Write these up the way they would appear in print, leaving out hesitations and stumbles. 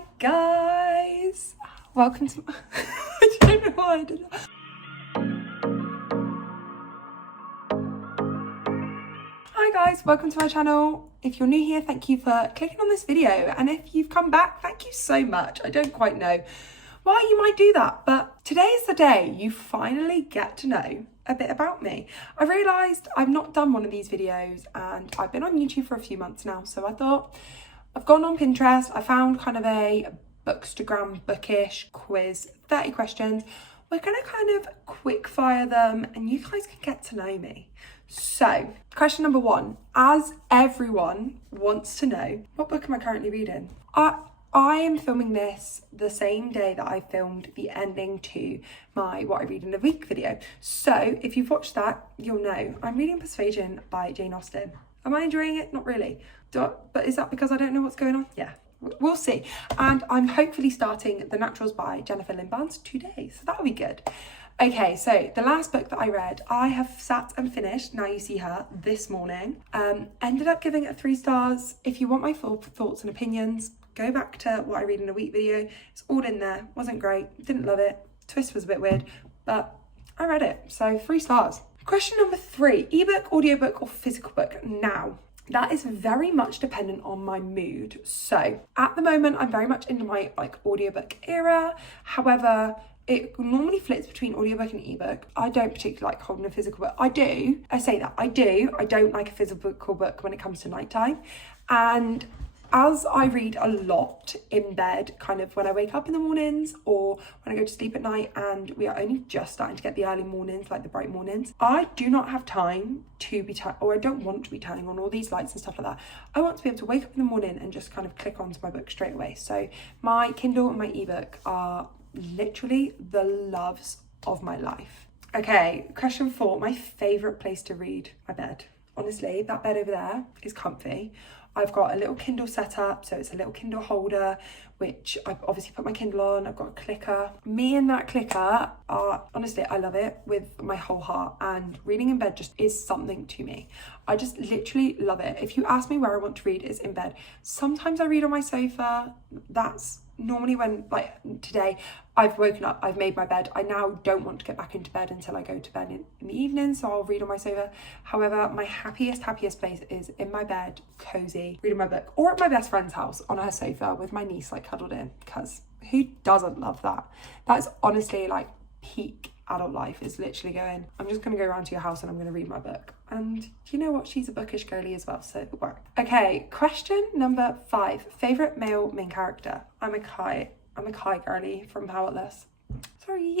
Hi guys, welcome to I don't know why I did that. Hi guys, welcome to my channel. If you're new here, thank you for clicking on this video, and if you've come back, thank you so much. I don't quite know why you might do that, but today is the day you finally get to know a bit about me. I realised I've not done one of these videos and I've been on YouTube for a few months now, so I thought I've gone on Pinterest, I found kind of a Bookstagram Bookish quiz, 30 questions. We're gonna kind of quick fire them and you guys can get to know me. So, question number one, as everyone wants to know, what book am I currently reading? I am filming this the same day that I filmed the ending to my What I Read in a Week video. So if you've watched that, you'll know I'm reading Persuasion by Jane Austen. Am I enjoying it? Not really. But is that because I don't know what's going on? Yeah, we'll see. And I'm hopefully starting The Naturals by Jennifer Lynn Barnes today, so that'll be good. Okay, so the last book that I read, I have sat and finished Now You See Her this morning. Ended up giving it 3 stars. If you want my full thoughts and opinions, go back to What I Read in a Week video. It's all in there. Wasn't great. Didn't love it. Twist was a bit weird, but I read it. So 3 stars. Question number 3, ebook, audiobook or physical book? Now, that is very much dependent on my mood. So at the moment, I'm very much into my audiobook era. However, it normally flips between audiobook and ebook. I don't particularly like holding a physical book. I don't like a physical book when it comes to nighttime. And as I read a lot in bed, kind of when I wake up in the mornings or when I go to sleep at night, and we are only just starting to get the early mornings, like the bright mornings, I do not have time to be, or I don't want to be turning on all these lights and stuff like that. I want to be able to wake up in the morning and just kind of click onto my book straight away. So my Kindle and my ebook are literally the loves of my life. Okay, question 4, my favourite place to read, my bed. Honestly, that bed over there is comfy. I've got a little Kindle set up, so it's a little Kindle holder, which I've obviously put my Kindle on. I've got a clicker. Me and that clicker are, honestly, I love it with my whole heart, and reading in bed just is something to me. I just literally love it. If you ask me where I want to read, it's in bed. Sometimes I read on my sofa. That's normally when, like today, I've woken up, I've made my bed. I now don't want to get back into bed until I go to bed in the evening, so I'll read on my sofa. However, my happiest place is in my bed, cozy, reading my book, or at my best friend's house on her sofa with my niece like cuddled in, because who doesn't love that? That's honestly like peak adult life, is literally going, I'm just going to go around to your house and I'm going to read my book. And you know what? She's a bookish girly as well, so it worked. Okay, question number 5. Favourite male main character? I'm a Kai girly from Powerless. Sorry.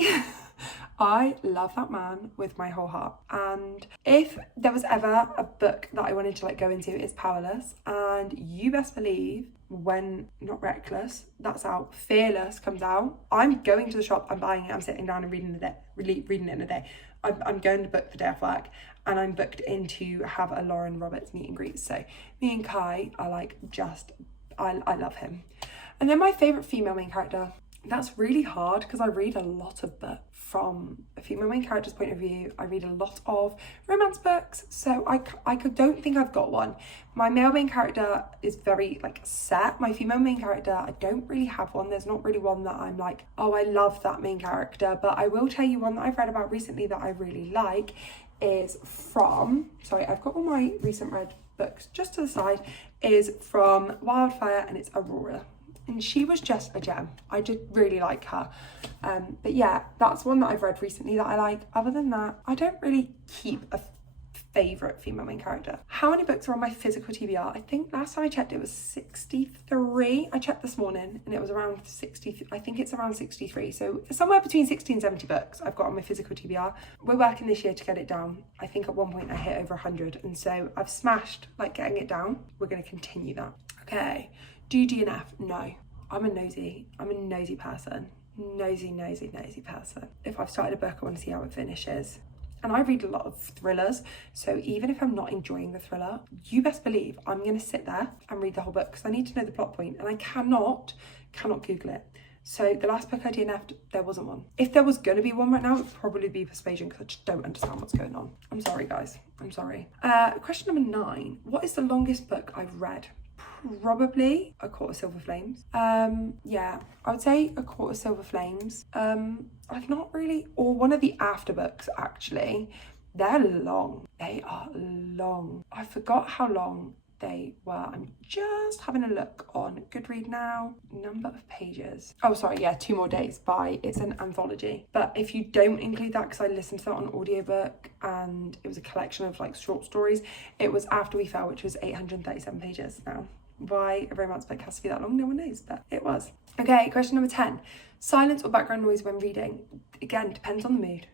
I love that man with my whole heart. And if there was ever a book that I wanted to go into, it's Powerless. And you best believe when Not Reckless, that's out, Fearless comes out, I'm going to the shop, I'm buying it, I'm sitting down and reading it in a day. I'm going to book the day off work, and I'm booked in to have a Lauren Roberts meet and greet. So me and Kai are I love him. And then my favourite female main character, that's really hard because I read a lot of books from a female main character's point of view. I read a lot of romance books, so I don't think I've got one. My male main character is very set. My female main character, I don't really have one. There's not really one that I'm like, oh, I love that main character. But I will tell you one that I've read about recently that I really like is from, sorry, I've got all my recent read books just to the side, is from Wildfire, and it's Aurora. And she was just a gem. I did really like her. But yeah, that's one that I've read recently that I like. Other than that, I don't really keep a favourite female main character. How many books are on my physical TBR? I think last time I checked it was 63. I checked this morning and it was around 60. I think it's around 63. So somewhere between 60 and 70 books I've got on my physical TBR. We're working this year to get it down. I think at one point I hit over 100. And so I've smashed getting it down. We're going to continue that. Okay. Do you DNF? No. I'm a nosy person. Nosy person. If I've started a book, I want to see how it finishes. And I read a lot of thrillers, so even if I'm not enjoying the thriller, you best believe I'm going to sit there and read the whole book because I need to know the plot point, and I cannot Google it. So the last book I DNF'd, there wasn't one. If there was going to be one right now, it would probably be Persuasion, because I just don't understand what's going on. I'm sorry, guys. I'm sorry. Question number 9. What is the longest book I've read? probably A Court of Silver Flames. Yeah, I would say A Court of Silver Flames. I've not really, or one of the after books actually. They're long. They are long. I forgot how long they were. I'm just having a look on Goodread now. Number of pages. Oh, sorry, yeah, 2 More Days it's an anthology. But if you don't include that, because I listened to that on audiobook and it was a collection of like short stories, it was After We Fell, which was 837 pages now. Why a romance book has to be that long, no one knows, but it was. Okay, question number 10. Silence or background noise when reading? Again, depends on the mood.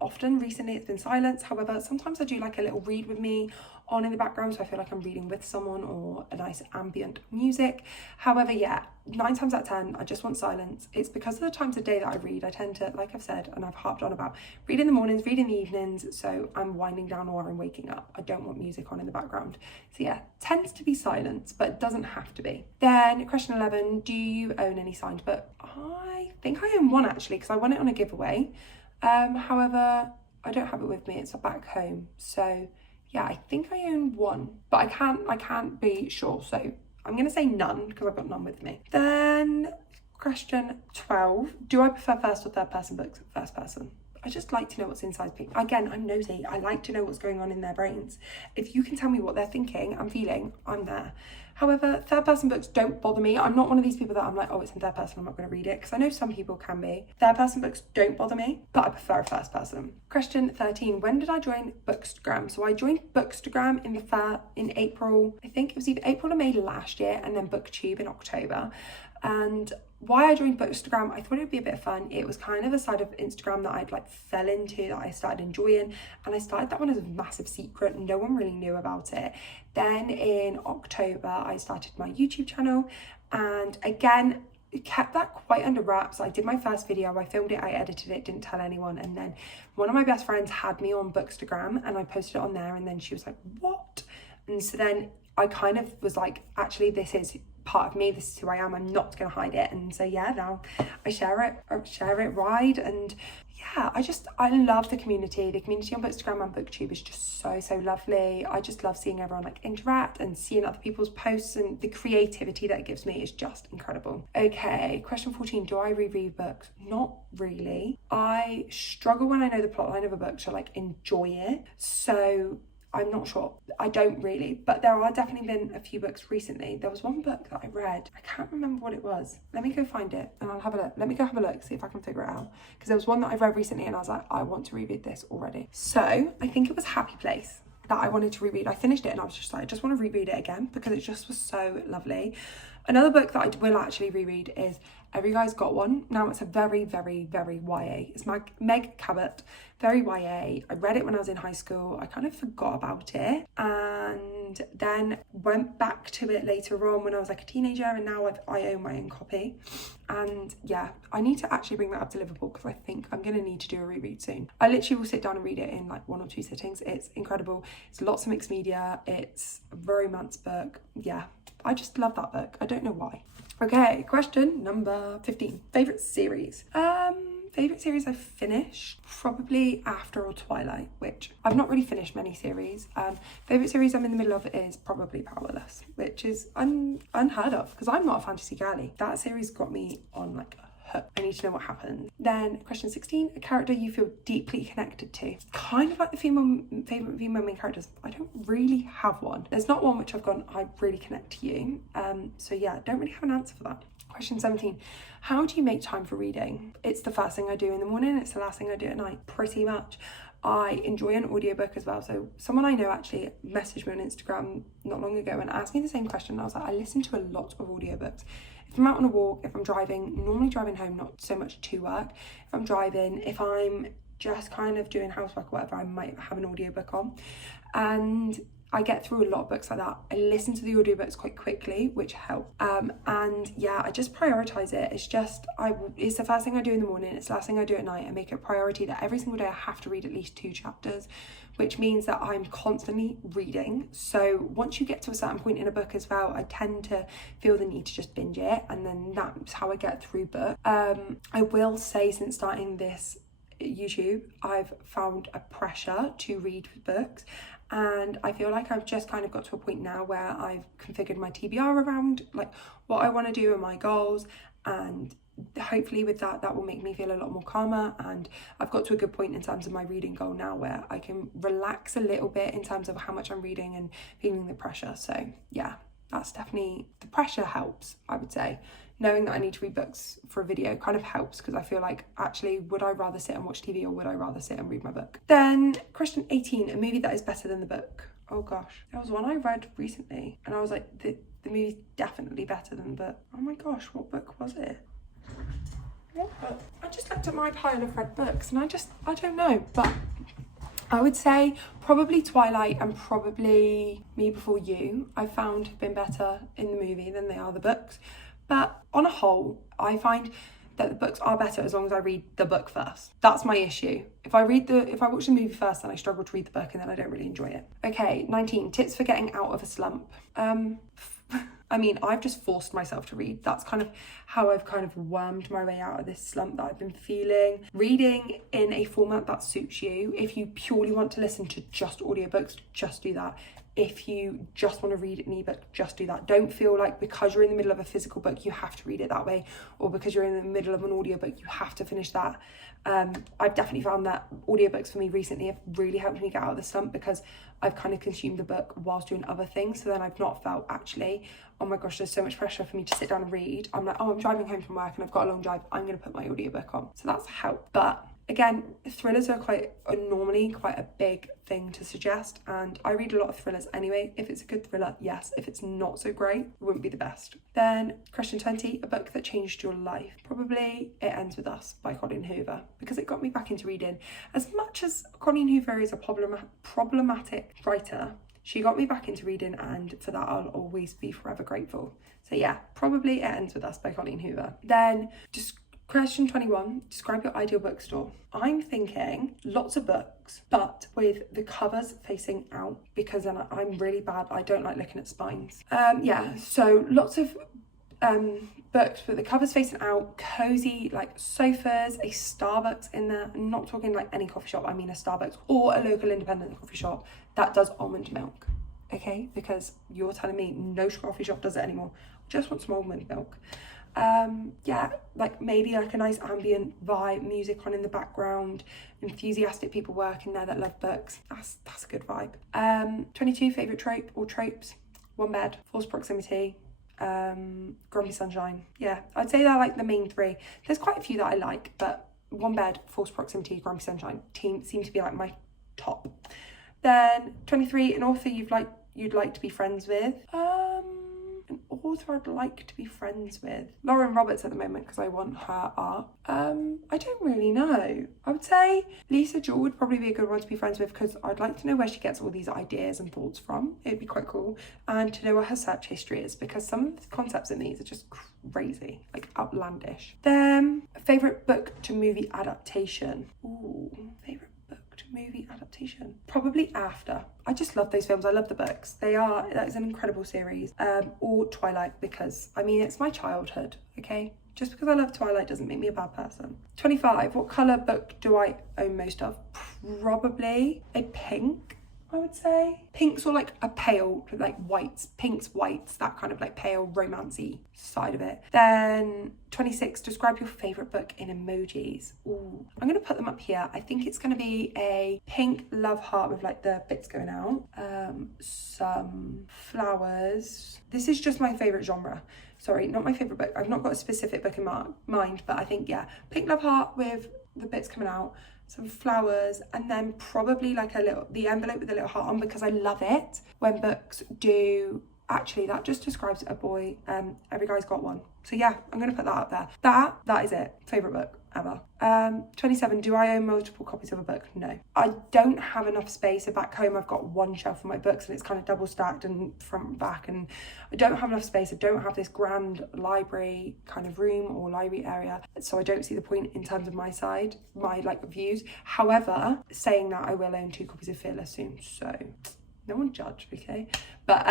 Often recently it's been silence, however sometimes I do like a little read with me on in the background, so I feel like I'm reading with someone, or a nice ambient music. However, yeah, 9 times out of 10 I just want silence. It's because of the times of day that I read. I tend to, like I've said and I've harped on about, read in the mornings, read in the evenings, so I'm winding down or I'm waking up. I don't want music on in the background. So yeah, tends to be silence, but it doesn't have to be. Then question 11, do you own any signed book? I think I own one actually, because I won it on a giveaway. However, I don't have it with me, it's back home. So yeah, I think I own one, but I can't be sure. So I'm gonna say none, because I've got none with me. Then question 12, do I prefer first or third person books? First person. I just like to know what's inside people. Again, I'm nosy. I like to know what's going on in their brains. If you can tell me what they're thinking and feeling, I'm there. However, third person books don't bother me. I'm not one of these people that I'm like, oh, it's in third person, I'm not going to read it, because I know some people can be. Third person books don't bother me, but I prefer a first person. Question 13, when did I join Bookstagram? So I joined Bookstagram in April, I think it was either April or May last year, and then BookTube in October. And why I joined Bookstagram, I thought it would be a bit of fun. It was kind of a side of Instagram that I'd like fell into, that I started enjoying, and I started that one as a massive secret. No one really knew about it. Then in October I started my YouTube channel, and again kept that quite under wraps. I did my first video, I filmed it, I edited it, didn't tell anyone, and then one of my best friends had me on Bookstagram and I posted it on there, and then she was like, what? And so then I kind of was like, actually this is part of me, this is who I am, I'm not gonna hide it. And so yeah, now I share it wide, and yeah, I love the community on Bookstagram and BookTube is just so lovely. I just love seeing everyone like interact and seeing other people's posts, and the creativity that it gives me is just incredible. Okay, question 14, do I reread books? Not really. I struggle when I know the plotline of a book to like enjoy it, so I'm not sure. I don't really, but there are definitely been a few books recently. There was one book that I read. I can't remember what it was. Let me go find it and I'll have a look. Let me go have a look, see if I can figure it out. Because there was one that I read recently and I was like, I want to reread this already. So I think it was Happy Place that I wanted to reread. I finished it and I was just like, I just want to reread it again because it just was so lovely. Another book that I will actually reread is Every Guy's Got One. Now it's a very YA. It's Meg Cabot, very YA. I read it when I was in high school. I kind of forgot about it and then went back to it later on when I was like a teenager, and now I own my own copy. And yeah, I need to actually bring that up to Liverpool because I think I'm going to need to do a reread soon. I literally will sit down and read it in like 1 or 2 sittings. It's incredible. It's lots of mixed media. It's a romance book. Yeah, I just love that book. I don't know why. Okay, question number 15. Favourite series? Favourite series I've finished? Probably After or Twilight, which I've not really finished many series. Favourite series I'm in the middle of is probably Powerless, which is unheard of because I'm not a fantasy girly. That series got me on like a hook. I need to know what happens. Then question 16, a character you feel deeply connected to. Kind of like the favourite female main characters. I don't really have one. There's not one which I've gone, I really connect to you. So yeah, don't really have an answer for that. Question 17, how do you make time for reading? It's the first thing I do in the morning, it's the last thing I do at night, pretty much. I enjoy an audiobook as well. So someone I know actually messaged me on Instagram not long ago and asked me the same question. I was like, I listen to a lot of audiobooks. If I'm out on a walk, if I'm driving, normally driving home, not so much to work. If I'm driving, if I'm just kind of doing housework or whatever, I might have an audiobook on. And I get through a lot of books like that. I listen to the audiobooks quite quickly, which helps. And yeah, I just prioritize it. It's the first thing I do in the morning. It's the last thing I do at night. I make it a priority that every single day I have to read at least 2 chapters, which means that I'm constantly reading. So once you get to a certain point in a book as well, I tend to feel the need to just binge it. And then that's how I get through books. I will say since starting this YouTube, I've found a pressure to read books. and I feel like I've just kind of got to a point now where I've configured my TBR around like what I want to do and my goals, and hopefully with that will make me feel a lot more calmer. And I've got to a good point in terms of my reading goal now where I can relax a little bit in terms of how much I'm reading and feeling the pressure. So yeah, that's definitely, the pressure helps, I would say. Knowing that I need to read books for a video kind of helps, because I feel like, actually, would I rather sit and watch TV or would I rather sit and read my book? Then question 18, a movie that is better than the book. Oh gosh, there was one I read recently and I was like, the movie's definitely better than the book. Oh my gosh, what book was it? I just looked at my pile of read books and I don't know, but I would say probably Twilight and probably Me Before You I found have been better in the movie than they are the books. But on a whole, I find that the books are better as long as I read the book first. That's my issue. If I watch the movie first, then I struggle to read the book and then I don't really enjoy it. Okay, 19, tips for getting out of a slump. I mean, I've just forced myself to read. That's kind of how I've kind of wormed my way out of this slump that I've been feeling. Reading in a format that suits you. If you purely want to listen to just audiobooks, just do that. If you just want to read an ebook, just do that. Don't feel like because you're in the middle of a physical book, you have to read it that way, or because you're in the middle of an audiobook, you have to finish that. I've definitely found that audiobooks for me recently have really helped me get out of the slump, because I've kind of consumed the book whilst doing other things. So then I've not felt, actually, oh my gosh, there's so much pressure for me to sit down and read. I'm like, oh, I'm driving home from work and I've got a long drive, I'm going to put my audiobook on. So that's helped. But again, thrillers are normally quite a big thing to suggest, and I read a lot of thrillers anyway. If it's a good thriller, yes. If it's not so great, it wouldn't be the best. Then question 20, a book that changed your life. Probably It Ends With Us by Colleen Hoover, because it got me back into reading. As much as Colleen Hoover is a problematic writer, she got me back into reading, and for that I'll always be forever grateful. So yeah, probably It Ends With Us by Colleen Hoover. Then just question 21, describe your ideal bookstore. I'm thinking lots of books, but with the covers facing out, because then I'm really bad. I don't like looking at spines. Yeah, so lots of books with the covers facing out, cozy like sofas, a Starbucks in there. I'm not talking like any coffee shop, I mean a Starbucks or a local independent coffee shop that does almond milk. Okay, because you're telling me no coffee shop does it anymore. I just want some almond milk. Yeah, like maybe like a nice ambient vibe, music on in the background, enthusiastic people working there that love books. That's a good vibe. 22, favourite trope or tropes. One bed, forced proximity, grumpy sunshine. Yeah, I'd say they're like the main three. There's quite a few that I like, but one bed, forced proximity, grumpy sunshine seem to be like my top. Then 23, an author you'd like to be friends with. An author I'd like to be friends with. Lauren Roberts at the moment, because I want her art. I don't really know. I would say Lisa Jewell would probably be a good one to be friends with, because I'd like to know where she gets all these ideas and thoughts from. It'd be quite cool. And to know what her search history is, because some of the concepts in these are just crazy, like outlandish. Then, favourite book to movie adaptation. Ooh, favourite movie adaptation, probably After. I just love those films. I love the books. That is an incredible series. Or Twilight, because I mean it's my childhood. Okay, just because I love Twilight doesn't make me a bad person. 25, what colour book do I own most of? Probably a pink, I would say. Pinks, or like a pale, like whites, pinks, whites, that kind of like pale romancy side of it. Then 26, describe your favourite book in emojis. Ooh, I'm going to put them up here. I think it's going to be a pink love heart with like the bits going out. Some flowers. This is just my favourite genre. Sorry, not my favourite book. I've not got a specific book in mind, but I think, yeah, pink love heart with the bits coming out, some flowers, and then probably like the envelope with a little heart on, because I love it when books do, actually that just describes a boy, every guy's got one. So yeah, I'm going to put that up there. That is it. Favourite book ever. 27, do I own multiple copies of a book? No. I don't have enough space. Back home I've got one shelf for my books and it's kind of double stacked and front and back, and I don't have enough space. I don't have this grand library kind of room or library area, so I don't see the point in terms of my like views. However, saying that, I will own 2 copies of Fearless soon, so no one judge, okay? But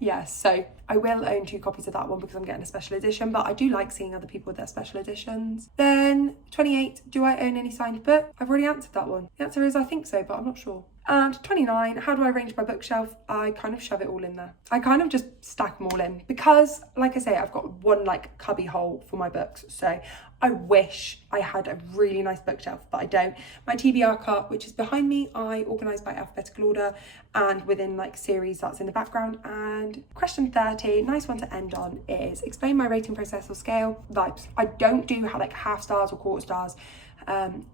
yeah, so I will own 2 copies of that one because I'm getting a special edition, but I do like seeing other people with their special editions. Then 28, do I own any signed book? I've already answered that one. The answer is I think so, but I'm not sure. And 29, how do I arrange my bookshelf? I kind of shove it all in there. I kind of just stack them all in because, like I say, I've got one like cubby hole for my books. So I wish I had a really nice bookshelf, but I don't. My TBR cart, which is behind me, I organise by alphabetical order and within like series that's in the background. And question 30, nice one to end on, is explain my rating process or scale. Vibes. I don't do like half stars or quarter stars.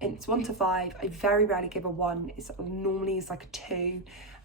It's 1 to 5. I very rarely give a 1. It's normally is like a 2.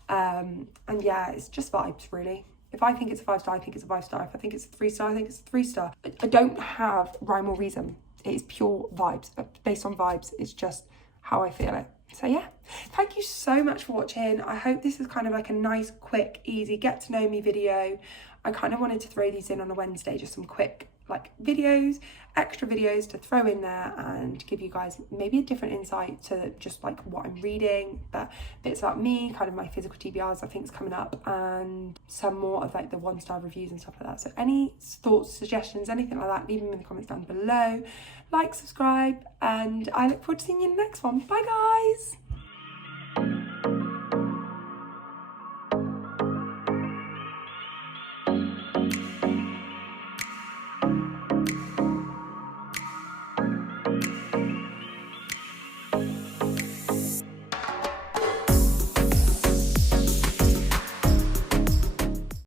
And yeah, it's just vibes really. If I think it's a 5-star, I think it's a 5-star. If I think it's a 3-star, I think it's a 3-star. I don't have rhyme or reason. It is pure vibes. Based on vibes, it's just how I feel it. So yeah, thank you so much for watching. I hope this is kind of like a nice, quick, easy get to know me video. I kind of wanted to throw these in on a Wednesday, just some quick like videos, extra videos to throw in there and give you guys maybe a different insight to just like what I'm reading, but bits about me, kind of my physical TBRs I think is coming up, and some more of like the 1-star reviews and stuff like that. So any thoughts, suggestions, anything like that, leave them in the comments down below. Like, subscribe, and I look forward to seeing you in the next one. Bye guys.